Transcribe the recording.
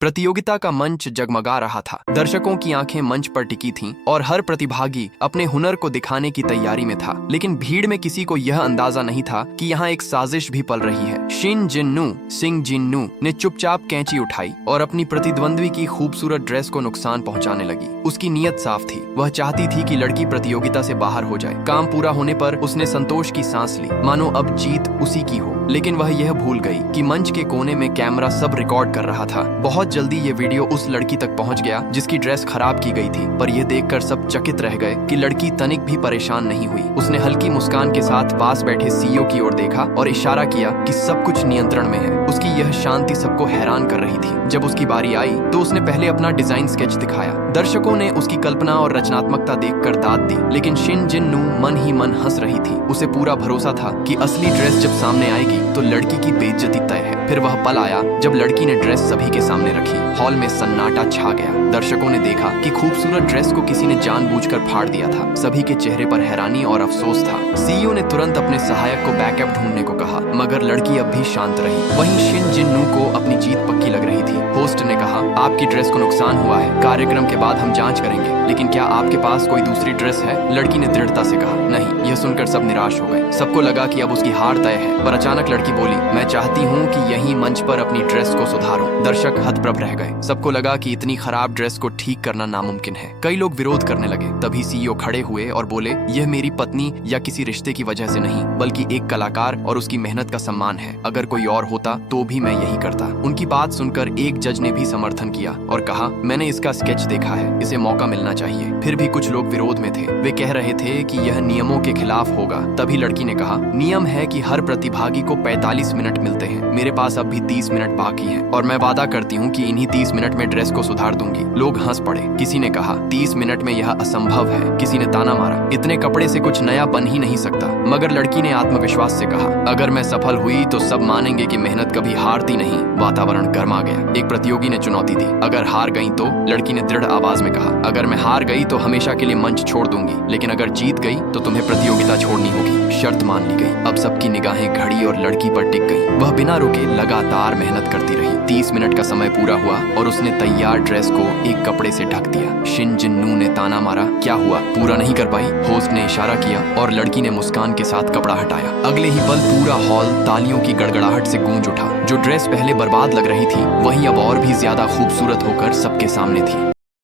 प्रतियोगिता का मंच जगमगा रहा था। दर्शकों की आंखें मंच पर टिकी थीं और हर प्रतिभागी अपने हुनर को दिखाने की तैयारी में था। लेकिन भीड़ में किसी को यह अंदाजा नहीं था कि यहाँ एक साजिश भी पल रही है। शिन जिन्नू ने चुपचाप कैंची उठाई और अपनी प्रतिद्वंद्वी की खूबसूरत ड्रेस को नुकसान पहुंचाने लगी। उसकी नीयत साफ थी, वह चाहती थी कि लड़की प्रतियोगिता से बाहर हो जाए। काम पूरा होने पर उसने संतोष की सांस ली, मानो अब जीत उसी की हो। लेकिन वह यह भूल गई कि मंच के कोने में कैमरा सब रिकॉर्ड कर रहा था। बहुत जल्दी ये वीडियो उस लड़की तक पहुंच गया जिसकी ड्रेस खराब की गई थी, पर यह देखकर सब चकित रह गए कि लड़की तनिक भी परेशान नहीं हुई। उसने हल्की मुस्कान के साथ पास बैठे सीईओ की ओर देखा और इशारा किया कि सब कुछ नियंत्रण में है। उसकी यह शांति सबको हैरान कर रही थी। जब उसकी बारी आई तो उसने पहले अपना डिजाइन स्केच दिखाया। दर्शकों ने उसकी कल्पना और रचनात्मकता देखकर दाद दी, लेकिन शिन जिन्नू मन ही मन हंस रही थी। उसे पूरा भरोसा था कि असली ड्रेस जब सामने आएगी तो लड़की की बेइज्जती तय है। फिर वह पल आया जब लड़की ने ड्रेस सभी के सामने रखी। हॉल में सन्नाटा छा गया। दर्शकों ने देखा कि खूबसूरत ड्रेस को किसी ने जानबूझकर फाड़ दिया था। सभी के चेहरे पर हैरानी और अफसोस था। सीईओ ने तुरंत अपने सहायक को बैकअप ढूंढने को कहा, मगर लड़की अब भी शांत रही। वहीं शिन जिन्नू को अपनी जीत पक्की लग रही थी। होस्ट ने कहा, आपकी ड्रेस को नुकसान हुआ है, कार्यक्रम के बाद हम जांच करेंगे, लेकिन क्या आपके पास कोई दूसरी ड्रेस है? लड़की ने दृढ़ता से कहा, नहीं। यह सुनकर सब निराश हो गए। सबको लगा कि अब उसकी हार तय है, पर अचानक लड़की बोली, मैं चाहती हूँ कि यहीं मंच पर अपनी ड्रेस को सुधारूं। दर्शक हतप्रभ रह गए। सबको लगा कि इतनी खराब ड्रेस को ठीक करना नामुमकिन है। कई लोग विरोध करने लगे। तभी सीईओ खड़े हुए और बोले, यह मेरी पत्नी या किसी रिश्ते की वजह से नहीं, बल्कि एक कलाकार और उसकी मेहनत का सम्मान है। अगर कोई और होता तो भी मैं यही करता। उनकी बात सुनकर एक जज ने भी समर्थन किया और कहा, मैंने इसका स्केच देखा है, इसे मौका मिलना चाहिए। फिर भी कुछ लोग विरोध में थे। वे कह रहे थे कि यह नियमों के खिलाफ होगा। तभी लड़की ने कहा, नियम है कि हर प्रतिभागी को 45 मिनट मिलते हैं। मेरे पास अब भी 30 मिनट बाकी हैं और मैं वादा करती हूँ कि इन्हीं 30 मिनट में ड्रेस को सुधार दूंगी। लोग हंस पड़े। किसी ने कहा, 30 मिनट में यह असंभव है। किसी ने ताना मारा, इतने कपड़े से कुछ नया बन ही नहीं सकता। मगर लड़की ने आत्मविश्वास से कहा, अगर मैं सफल हुई तो सब मानेंगे कि मेहनत कभी हारती नहीं। वातावरण गर्मा गया। एक प्रतियोगी ने चुनौती दी, अगर हार गई तो? लड़की ने दृढ़ आवाज में कहा, अगर मैं हार गई तो हमेशा के लिए मंच छोड़ दूंगी, लेकिन अगर जीत गई तो तुम्हें प्रतियोगिता छोड़नी होगी। शर्त मान ली गई। अब सबकी निगाहें घड़ी और लड़की पर टिक गई। वह बिना रुके लगातार मेहनत करती रही। 30 मिनट का समय पूरा हुआ और उसने तैयार ड्रेस को एक कपड़े से ढक दिया। शिन जिन्नू ने ताना मारा, क्या हुआ, पूरा नहीं कर पाई? होस्ट ने इशारा किया और लड़की ने मुस्कान के साथ कपड़ा हटाया। अगले ही पल पूरा हॉल तालियों की गड़गड़ाहट से गूंज उठा। जो ड्रेस पहले बर्बाद लग रही थी, वही अब और भी ज्यादा खूबसूरत होकर सबके सामने थी।